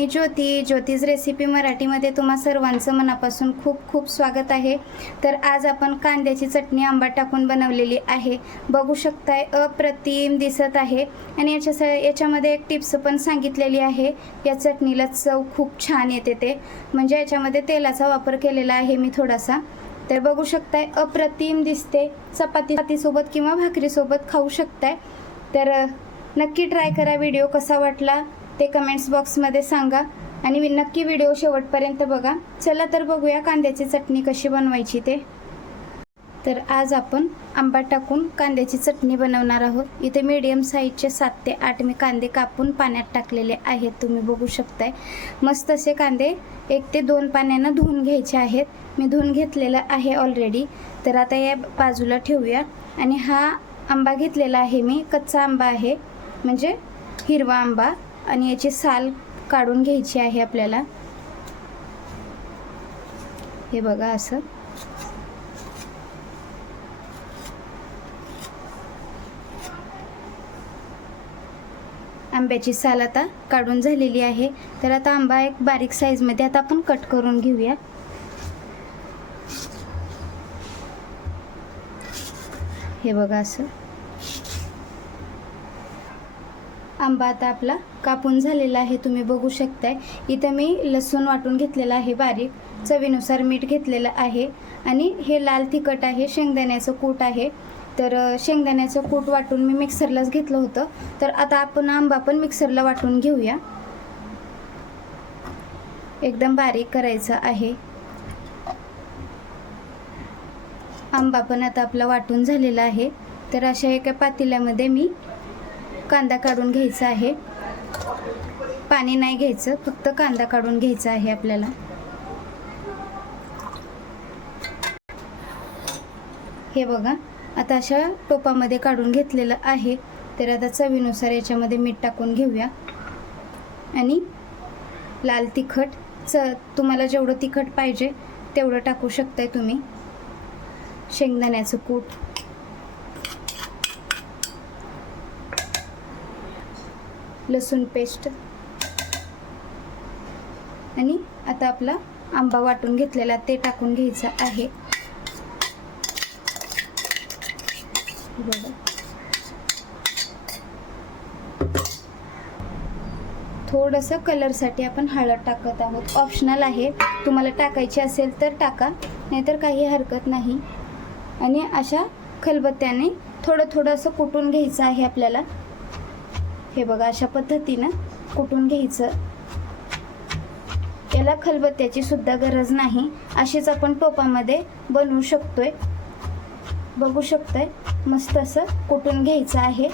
मी ज्योती ज्योतिष रेसिपी मराठीमध्ये तुम्हा सर्वांचं मनापासून खूप खूप स्वागत आहे. तर आज आपण कांद्याची चटणी आंबा टाकून बनवलेली आहे. बघू शकताय अप्रतिम दिसत आहे. आणि याच्या स याच्यामध्ये एक टिप्स पण सांगितलेली आहे. या चटणीला चव खूप छान येते ते. म्हणजे याच्यामध्ये तेलाचा वापर केलेला आहे मी थोडासा. तर बघू शकताय अप्रतिम दिसते. चपाती चपातीसोबत किंवा भाकरीसोबत खाऊ शकताय. तर नक्की ट्राय करा. व्हिडिओ कसा वाटला? ते कमेंट्स बॉक्समध्ये सांगा आणि नक्की व्हिडिओ शेवटपर्यंत बघा. चला तर बघूया कांद्याची चटणी कशी बनवायची ते. तर आज आपण आंबा टाकून कांद्याची चटणी बनवणार आहोत. इथे मीडियम साईजचे सात ते आठ मी कांदे कापून पाण्यात टाकलेले आहेत. तुम्ही बघू शकताय. मस्त असे कांदे एक ते दोन पाण्यानं धुवून घ्यायचे आहेत. मी धुवून घेतलेलं आहे ऑलरेडी तर आता या बाजूला ठेवूया. आणि हा आंबा घेतलेला आहे मी. कच्चा आंबा आहे. म्हणजे हिरवा आंबा. आणि याची साल काढून घ्यायची आहे आपल्याला. हे बघा असं. आंब्याची साल आता काढून झालेली आहे. तर आता आंबा एक बारीक साईजमध्ये आता आपण कट करून घेऊया. हे बघा असं. आंबा आता आपला कापून झालेला आहे तुम्ही बघू शकताय. इथं मी लसूण वाटून घेतलेला आहे बारीक चवीनुसार मीठ घेतलेलं आहे. आणि हे लाल तिखट आहे शेंगदाण्याचं कूट आहे. तर शेंगदाण्याचं कूट वाटून मी मिक्सरलाच घेतलं होतं. तर आता आपण आंबा पण मिक्सरला वाटून घेऊया. एकदम बारीक करायचं आहे. आंबा पण आता आपला वाटून झालेला आहे. तर अशा एका पातेल्यामध्ये मी कांदा काढून घ्यायचा आहे. पाणी नाही घ्यायचं फक्त कांदा काढून घ्यायचा आहे आपल्याला. हे बघा आता अशा टोपामध्ये काढून घेतलेलं आहे. तर आता चवीनुसार याच्यामध्ये मीठ टाकून घेऊया. आणि लाल तिखट च तुम्हाला जेवढं तिखट पाहिजे तेवढं टाकू शकताय तुम्ही. शेंगदाण्याचं कूट. लसूण पेस्ट. आणि आता आपला आंबा वाटून घेतलेला ते टाकून घ्यायचा आहे. बघा थोडंसं कलरसाठी आपण हळद टाकत आहोत. ऑप्शनल आहे. तुम्हाला टाकायची असेल तर टाका नाहीतर काही हरकत नाही. आणि अशा खलबत्त्याने थोडं थोडं असं कुटून घ्यायचं आहे आपल्याला. हे बघा अशा पद्धतीनं कुटून घ्यायचं. याला खलबत्त्याची सुद्धा गरज नाही. अशीच आपण टोपामध्ये बनवू शकतोय. बघू शकतोय. मस्त असं कुटून घ्यायचं आहे.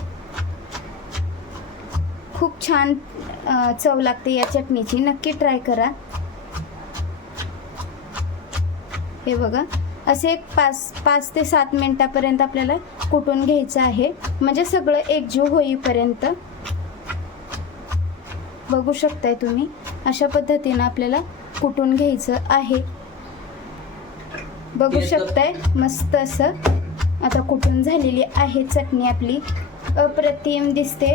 खूप छान चव लागते या चटणीची. नक्की ट्राय करा. हे बघा असे एक पाच पाच ते सात मिनटापर्यंत आपल्याला कुटून घ्यायचं आहे. म्हणजे सगळं एकजीव होईपर्यंत. बघू शकताय तुम्ही. अशा पद्धतीनं आपल्याला कुटून घ्यायचं आहे. बघू शकताय मस्त असं. आता कुटून झालेली आहे चटणी आपली. अप्रतिम दिसते.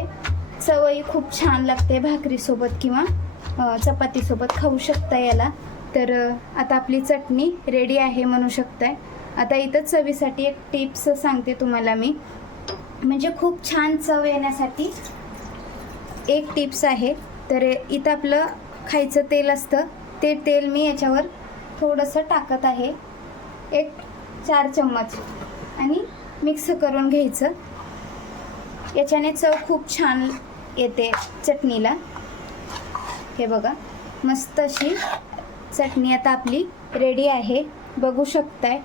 चवही खूप छान लागते भाकरीसोबत किंवा चपातीसोबत खाऊ शकता याला. तर आता आपली चटणी रेडी आहे म्हणू शकताय. आता इथं चवीसाठी एक टिप्स सांगते तुम्हाला मी. म्हणजे खूप छान चव येण्यासाठी एक टिप्स आहे. तर इथं आपलं खायचं तेल असतं. ते तेल मी याच्यावर थोडंसं टाकत आहे. एक चार चम्मच. आणि मिक्स करून घ्यायचं. याच्याने चव खूप छान येते चटणीला. हे बघा मस्त अशी चटणी आता आपली रेडी आहे. बघू शकताय.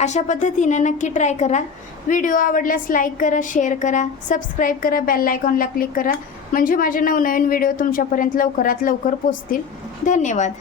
अशा पद्धतीनं नक्की ट्राय करा. व्हिडिओ आवडल्यास लाईक करा शेअर करा सबस्क्राईब करा बेल आयकॉनला क्लिक करा. म्हणजे माझे नवनवीन व्हिडिओ तुमच्यापर्यंत लवकरात लवकर पोचतील. धन्यवाद.